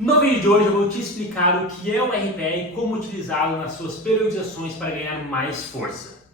No vídeo de hoje eu vou te explicar o que é o RPE e como utilizá-lo nas suas periodizações para ganhar mais força.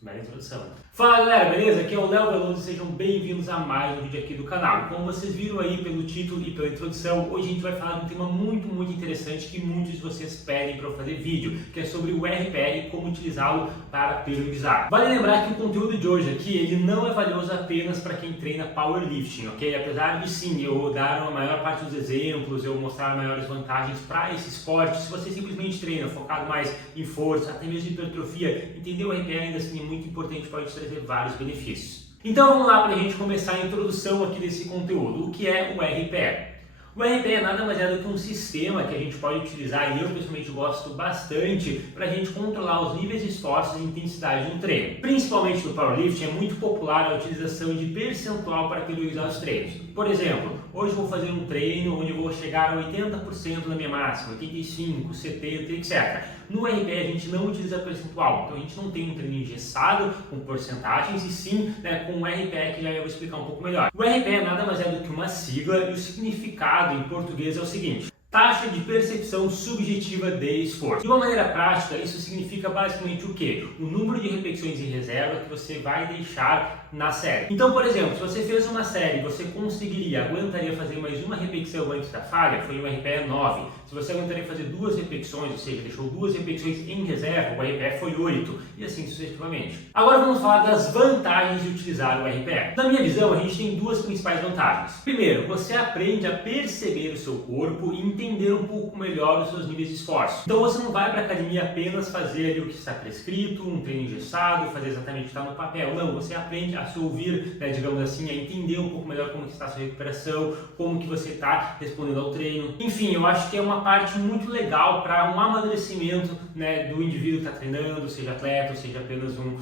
Bela introdução. Fala galera, beleza? Aqui é o Léo Veloso e sejam bem-vindos a mais um vídeo aqui do canal. Como vocês viram aí pelo título e pela introdução, hoje a gente vai falar de um tema muito interessante que muitos de vocês pedem para eu fazer vídeo, que é sobre o RPE e como utilizá-lo para periodizar. Vale lembrar que o conteúdo de hoje aqui, ele não é valioso apenas para quem treina powerlifting, ok? Apesar de sim, eu dar a maior parte dos exemplos, eu mostrar maiores vantagens para esse esporte, se você simplesmente treina focado mais em força, até mesmo em hipertrofia, entender o RPE ainda assim é muito importante, pode trazer vários benefícios. Então vamos lá para a gente começar a introdução aqui desse conteúdo. O que é o RPE? O RPE nada mais é do que um sistema que a gente pode utilizar, e eu pessoalmente gosto bastante, para a gente controlar os níveis de esforços e intensidade no treino. Principalmente no powerlifting é muito popular a utilização de percentual para periodizar os treinos. Por exemplo, hoje eu vou fazer um treino onde eu vou chegar a 80% da minha máxima, 85%, 70%, etc. No RPE a gente não utiliza percentual, então a gente não tem um treino engessado com porcentagens, e sim com um RPE que já eu vou explicar um pouco melhor. O RPE nada mais é do que uma sigla, e o significado em português é o seguinte: taxa de percepção subjetiva de esforço. De uma maneira prática, isso significa basicamente o quê? O número de repetições em reserva que você vai deixar na série. Então, por exemplo, se você fez uma série e você aguentaria fazer mais uma repetição antes da falha, foi um RPE 9. Se você aguentaria fazer 2 repetições, ou seja, deixou 2 repetições em reserva, o RPE foi 8, e assim sucessivamente. Agora vamos falar das vantagens de utilizar o RPE. Na minha visão, a gente tem 2 principais vantagens. Primeiro, você aprende a perceber o seu corpo e entender um pouco melhor os seus níveis de esforço. Então você não vai para a academia apenas fazer ali o que está prescrito, um treino engessado, fazer exatamente o que está no papel. Não, você aprende a se ouvir, digamos assim, a entender um pouco melhor como que está a sua recuperação, como que você está respondendo ao treino. Enfim, eu acho que é uma parte muito legal para um amadurecimento do indivíduo que está treinando, seja atleta ou seja apenas um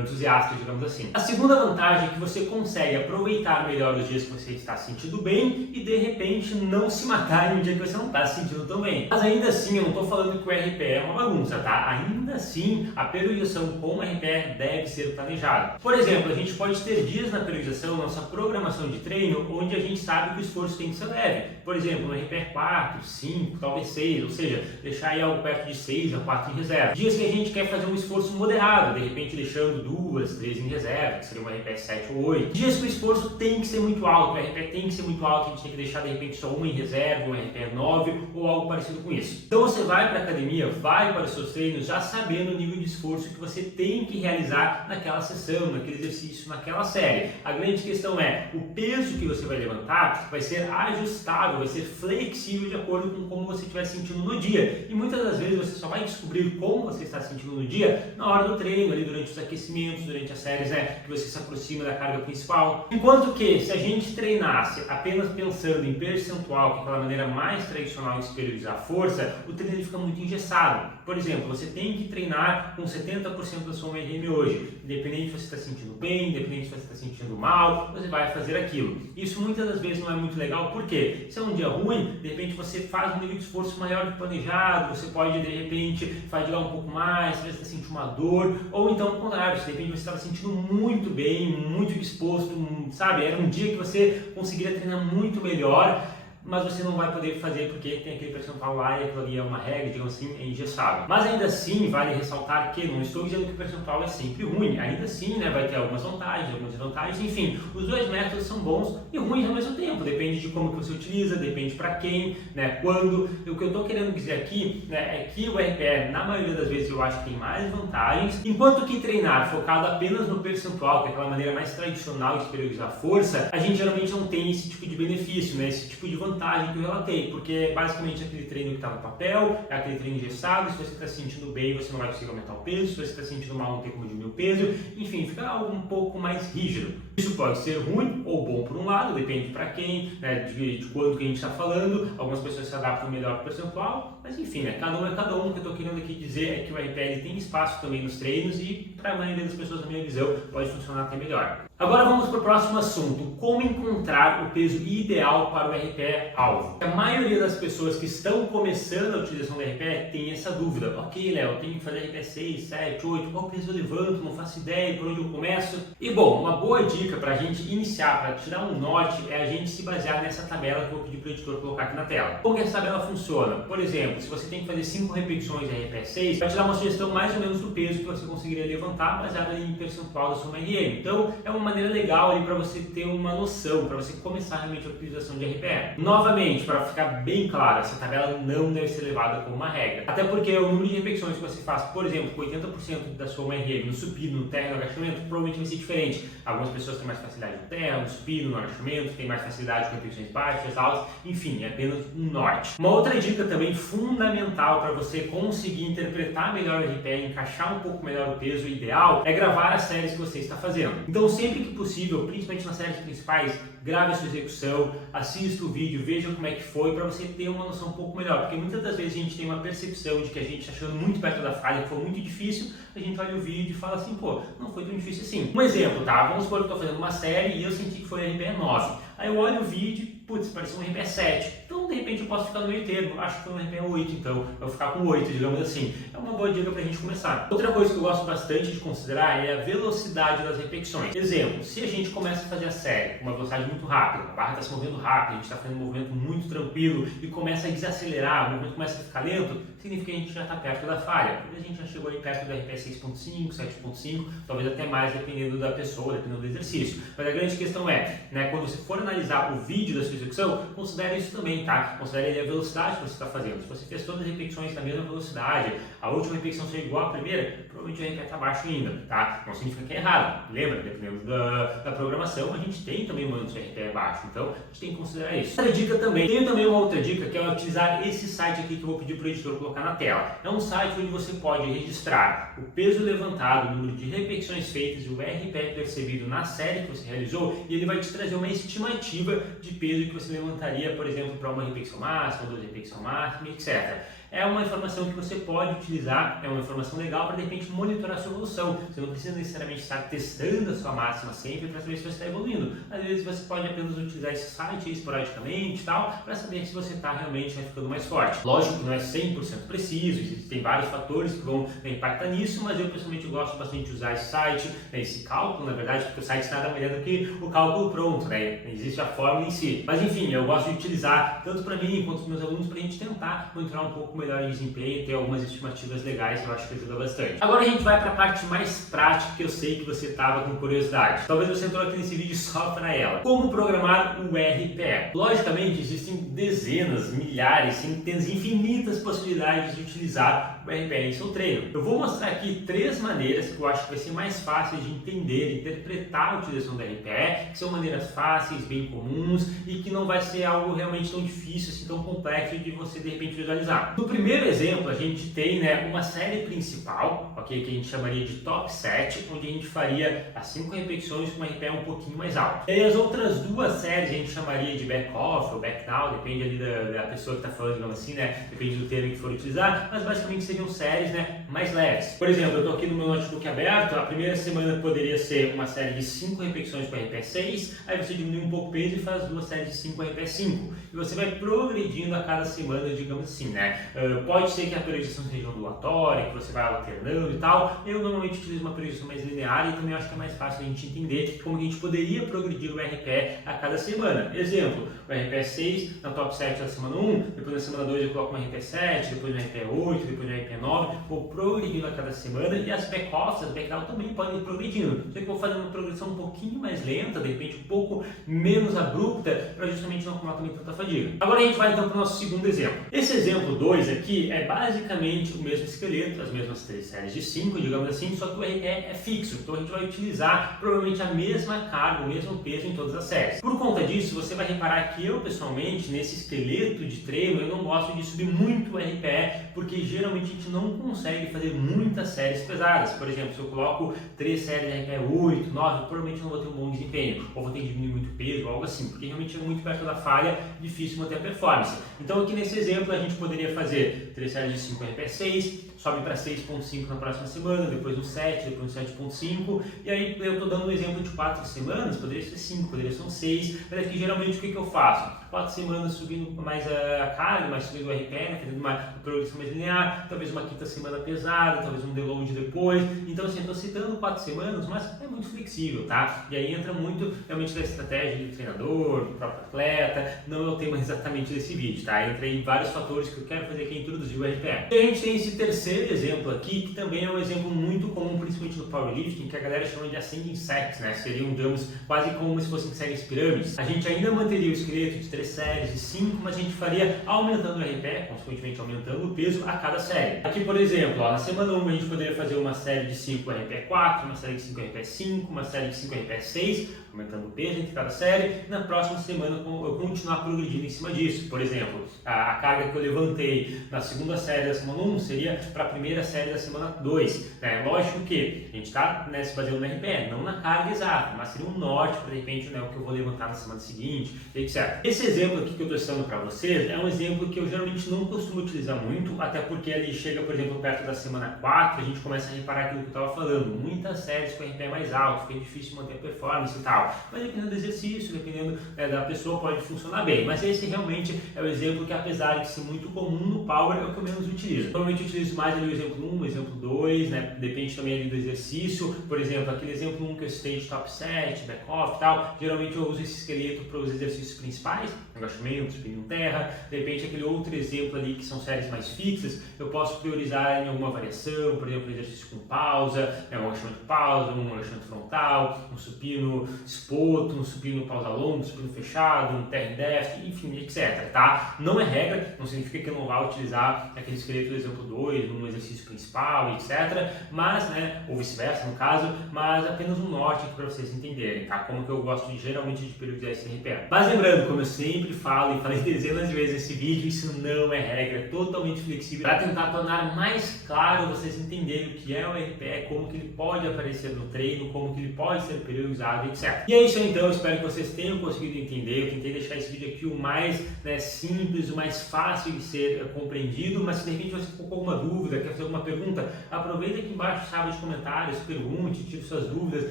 entusiasta, digamos assim. A segunda vantagem é que você consegue aproveitar melhor os dias que você está se sentindo bem e de repente não se matar em um dia que você não está se sentindo tão bem. Mas ainda assim, eu não estou falando que o RPE é uma bagunça, tá? Ainda assim, a periodização com o RPE deve ser planejada. Por exemplo, a gente pode ter dias na periodização, nossa programação de treino, onde a gente sabe que o esforço tem que ser leve. Por exemplo, no RPE 4, 5, talvez 6, ou seja, deixar aí algo perto de 6 a 4 em reserva. Dias que a gente quer fazer um esforço moderado, de repente deixando 2, 3 em reserva, que seria um RPE 7 ou 8. Dias que o esforço tem que ser muito alto, o RPE tem que ser muito alto, a gente tem que deixar de repente só uma em reserva, um RPE 9 ou algo parecido com isso. Então você vai para a academia, vai para os seus treinos já sabendo o nível de esforço que você tem que realizar naquela sessão, naquele exercício, naquela série. A grande questão é, o peso que você vai levantar vai ser ajustável, vai ser flexível de acordo com como você estiver sentindo no dia. E muitas das vezes você só vai descobrir como você está sentindo no dia na hora do treino, ali durante os aquecimentos, durante as séries que você se aproxima da carga principal. Enquanto que se a gente treinasse apenas pensando em percentual, que é aquela maneira mais tradicional de se periodizar a força, o treino fica muito engessado. Por exemplo, você tem que treinar com 70% da sua RM hoje. Independente se você está sentindo bem, independente se você está sentindo mal, você vai fazer aquilo. Isso muitas das vezes não é muito legal, porque se é um dia ruim, de repente você faz um nível de esforço maior do que planejado, você pode de repente fadigar um pouco mais, você está sentindo uma dor, ou então ao contrário, se de repente você estava sentindo muito bem, muito disposto, sabe? Era um dia que você conseguiria treinar muito melhor, mas você não vai poder fazer porque tem aquele percentual lá e aquilo ali é uma regra, digamos assim, é engessado. Mas ainda assim, vale ressaltar que não estou dizendo que o percentual é sempre ruim, ainda assim, vai ter algumas vantagens, algumas desvantagens, enfim, os 2 métodos são bons e ruins ao mesmo tempo, depende de como que você utiliza, depende para quem, quando. E o que eu estou querendo dizer aqui é que o RPE, na maioria das vezes, eu acho que tem mais vantagens, enquanto que treinar focado apenas no percentual, que é aquela maneira mais tradicional de periodizar a força, a gente geralmente não tem esse tipo de benefício, esse tipo de vantagem que eu relatei, porque é basicamente aquele treino que está no papel, é aquele treino engessado. Se você está se sentindo bem, você não vai conseguir aumentar o peso, se você está se sentindo mal, não tem como diminuir o peso, enfim, fica algo um pouco mais rígido. Isso pode ser ruim ou bom por um lado, depende para quem, de quanto que a gente está falando. Algumas pessoas se adaptam melhor para o percentual, mas enfim, cada um é cada um. O que eu estou querendo aqui dizer é que o RPE tem espaço também nos treinos e para a maioria das pessoas, na minha visão, pode funcionar até melhor. Agora vamos para o próximo assunto, como encontrar o peso ideal para o RPE-alvo. A maioria das pessoas que estão começando a utilização do RPE tem essa dúvida. Ok, Léo, eu tenho que fazer RPE 6, 7, 8, qual peso eu levanto, não faço ideia por onde eu começo. E bom, uma boa dica para a gente iniciar, para tirar um norte, é a gente se basear nessa tabela que eu vou pedir para o editor colocar aqui na tela. Como que essa tabela funciona? Por exemplo, se você tem que fazer 5 repetições de RPE 6, vai te dar uma sugestão mais ou menos do peso que você conseguiria levantar baseado em percentual da sua RM. Então, é uma maneira legal ali para você ter uma noção, para você começar realmente a utilização de RPE. Novamente, para ficar bem claro, essa tabela não deve ser levada como uma regra. Até porque o número de repetições que você faz, por exemplo, com 80% da sua RM no supino, no terra e no agachamento, provavelmente vai ser diferente. Algumas pessoas têm mais facilidade no terra, no supino, no agachamento, têm mais facilidade com repetições baixas, altas, enfim, é apenas um norte. Uma outra dica também fundamental para você conseguir interpretar melhor o RPE, encaixar um pouco melhor o peso ideal, é gravar as séries que você está fazendo. Então, sempre que possível, principalmente nas séries principais, grave a sua execução, assista o vídeo, veja como é que foi, para você ter uma noção um pouco melhor, porque muitas das vezes a gente tem uma percepção de que a gente está chegando muito perto da falha, que foi muito difícil, a gente olha o vídeo e fala assim, pô, não foi tão difícil assim. Um exemplo, tá? Vamos supor que eu estou fazendo uma série e eu senti que foi RPE 9. Aí eu olho o vídeo, putz, pareceu um RPE 7. Então, de repente, eu posso ficar no meio termo. Acho que foi um RPE 8, então eu vou ficar com 8, digamos assim. É uma boa dica para a gente começar. Outra coisa que eu gosto bastante de considerar é a velocidade das repetições. Exemplo, se a gente começa a fazer a série com uma velocidade muito rápida, a barra está se movendo rápido, a gente está fazendo um movimento muito tranquilo e começa a desacelerar, o movimento começa a ficar lento, significa que a gente já está perto da falha. Porque a gente já chegou aí perto do RPE 6.5, 7.5, talvez até mais, dependendo da pessoa, dependendo do exercício. Mas a grande questão é, né, quando você for analisar o vídeo da sua execução, considere isso também, tá? Considere a velocidade que você está fazendo. Se você fez todas as repetições na mesma velocidade, a última repetição ser igual à primeira, provavelmente o RPE está baixo ainda, tá? Não significa que é errado. Lembra, dependendo da programação, a gente tem também momentos de RPE baixo, então a gente tem que considerar isso. Outra dica também, tenho também uma outra dica, que é utilizar esse site aqui que eu vou pedir para o editor colocar na tela. É um site onde você pode registrar o peso levantado, o número de repetições feitas e o RPE percebido na série que você realizou, e ele vai te trazer uma estimativa de peso que você levantaria, por exemplo, para uma repetição máxima, 2 repetições máximas, etc. É uma informação que você pode utilizar, é uma informação legal para de repente monitorar a sua evolução. Você não precisa necessariamente estar testando a sua máxima sempre para saber se você está evoluindo. Às vezes você pode apenas utilizar esse site esporadicamente e tal, para saber se você está realmente ficando mais forte. Lógico que não é 100% preciso, existem vários fatores que vão impactar nisso, mas eu pessoalmente gosto bastante de usar esse site, esse cálculo, na verdade, porque o site nada mais é do que o cálculo pronto, né? Existe a fórmula em si. Mas enfim, eu gosto de utilizar tanto para mim quanto para os meus alunos para a gente tentar monitorar um pouco melhor em desempenho, ter algumas estimativas legais que eu acho que ajuda bastante. Agora a gente vai para a parte mais prática, que eu sei que você estava com curiosidade. Talvez você entrou aqui nesse vídeo só para ela. Como programar o RPE? Logicamente, existem dezenas, milhares, centenas, infinitas possibilidades de utilizar o RPE em seu treino. Eu vou mostrar aqui 3 maneiras que eu acho que vai ser mais fáceis de entender, interpretar a utilização do RPE, que são maneiras fáceis, bem comuns e que não vai ser algo realmente tão difícil, assim, tão complexo de você de repente visualizar. No primeiro exemplo, a gente tem, né, uma série principal, ok, que a gente chamaria de top 7, onde a gente faria as 5 repetições com uma RPE um pouquinho mais alto. E as outras 2 séries a gente chamaria de back-off ou back-down, depende ali da pessoa que está falando, digamos assim, né, depende do termo que for utilizar, mas basicamente seriam séries, né, mais leves. Por exemplo, eu estou aqui no meu notebook aberto, a primeira semana poderia ser uma série de 5 repetições com RPE 6, aí você diminui um pouco o peso e faz 2 séries de 5 RPE 5. E você vai progredindo a cada semana, digamos assim, né. Pode ser que a periodização seja ondulatória, que você vai alternando e tal. Eu normalmente utilizo uma periodização mais linear e também acho que é mais fácil a gente entender como a gente poderia progredir o RPE a cada semana. Exemplo, o RPE 6 na top 7 da semana 1, depois na semana 2 eu coloco um RPE 7, depois um RPE 8, depois um RPE 9, vou progredindo a cada semana e as back-offs, as back-down também podem ir progredindo. Só que eu vou fazer uma progressão um pouquinho mais lenta, de repente um pouco menos abrupta, para justamente não acumular também tanta fadiga. Agora a gente vai então para o nosso segundo exemplo. Esse exemplo 2 aqui é basicamente o mesmo esqueleto, as mesmas 3 séries de 5, digamos assim, só que o RPE é fixo, então a gente vai utilizar provavelmente a mesma carga, o mesmo peso em todas as séries. Por conta disso, você vai reparar que eu pessoalmente, nesse esqueleto de treino, eu não gosto de subir muito o RPE, porque geralmente a gente não consegue fazer muitas séries pesadas. Por exemplo, se eu coloco 3 séries de RPE 8, 9, provavelmente não vou ter um bom desempenho, ou vou ter que diminuir muito peso, ou algo assim, porque realmente é muito perto da falha, difícil manter a performance. Então aqui nesse exemplo a gente poderia fazer 3 séries de 5 RPE 6, sobe para 6.5 na próxima semana, depois no 7, depois no 7.5, e aí eu estou dando um exemplo de 4 semanas, poderia ser 5, poderia ser 6, mas aqui geralmente o que eu faço? 4 semanas subindo mais a carga, mais subindo o RPE, né, fazendo uma progressão mais linear, talvez uma quinta semana pesada, talvez um deload depois. Então assim, eu estou citando 4 semanas, mas é muito flexível, tá? E aí entra muito realmente da estratégia do treinador, do próprio atleta, não é o tema exatamente desse vídeo, tá? Entra em vários fatores que eu quero fazer aqui, introduzir o RPE. E a gente tem esse terceiro exemplo aqui, que também é um exemplo muito comum, principalmente no powerlifting, que a galera chama de ascending sets, né? Seriam, digamos, quase como se fossem séries pirâmides. A gente ainda manteria o esqueleto de 3 séries de 5, mas a gente faria aumentando o RPE, consequentemente aumentando o peso a cada série. Aqui, por exemplo, ó, na semana 1 a gente poderia fazer uma série de 5 RPE 4, uma série de 5 RPE 5, uma série de 5 RPE 6, aumentando o peso entre cada série. Na próxima semana eu continuar progredindo em cima disso. Por exemplo, a carga que eu levantei na segunda série da semana 1 seria para a primeira série da semana 2. Né? Lógico que a gente está, né, se baseando no RPE, não na carga exata, mas seria um norte para de repente, né, o que eu vou levantar na semana seguinte, etc. Esse exemplo aqui que eu estou citando para vocês é um exemplo que eu geralmente não costumo utilizar muito, até porque ele chega, por exemplo, perto da semana 4, a gente começa a reparar aquilo que eu estava falando, muitas séries com RPE mais alto, fica difícil manter a performance e tal, mas dependendo do exercício, dependendo da pessoa, pode funcionar bem, mas esse realmente é o exemplo que, apesar de ser muito comum no Power, é o que eu menos utilizo. Normalmente eu utilizo mais ali o exemplo 1, o exemplo 2, né? Depende também ali do exercício, por exemplo, aquele exemplo 1 que eu citei de top set, back off e tal, geralmente eu uso esse esqueleto para os exercícios principais, agachamento, supino terra. De repente aquele outro exemplo ali que são séries mais fixas, eu posso priorizar em alguma variação, por exemplo, exercício com pausa, um agachamento pausa, um agachamento frontal, um supino espoto, um supino pausa longa, um supino fechado, um terra deft, enfim, etc, tá? Não é regra, não significa que eu não vá utilizar aquele esqueleto do exemplo 2 no exercício principal, etc, mas, né, ou vice-versa no caso, mas apenas um norte aqui para vocês entenderem, tá? Como que eu gosto geralmente de periodizar esse RPE. Mas lembrando, como eu sempre falo e falei dezenas de vezes nesse vídeo, isso não é regra, é totalmente flexível para tentar tornar mais claro vocês entenderem o que é o RPE, como que ele pode aparecer no treino, como que ele pode ser periodizado, etc. E é isso aí, então, eu espero que vocês tenham conseguido entender. Eu tentei deixar esse vídeo aqui o mais, né, simples, o mais fácil de ser compreendido, mas se de repente você ficou com alguma dúvida, quer fazer alguma pergunta, aproveita aqui embaixo, sabe, de comentários, pergunte, tire suas dúvidas,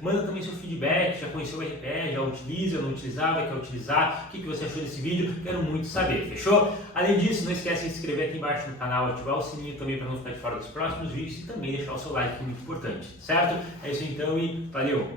manda também seu feedback, já conheceu o RPE, já utiliza, não utilizava, quer utilizar, o que você achou desse vídeo, quero muito saber, fechou? Além disso, não esquece de se inscrever aqui embaixo no canal, ativar o sininho também para não ficar de fora dos próximos vídeos e também deixar o seu like, que é muito importante, certo? É isso então e valeu!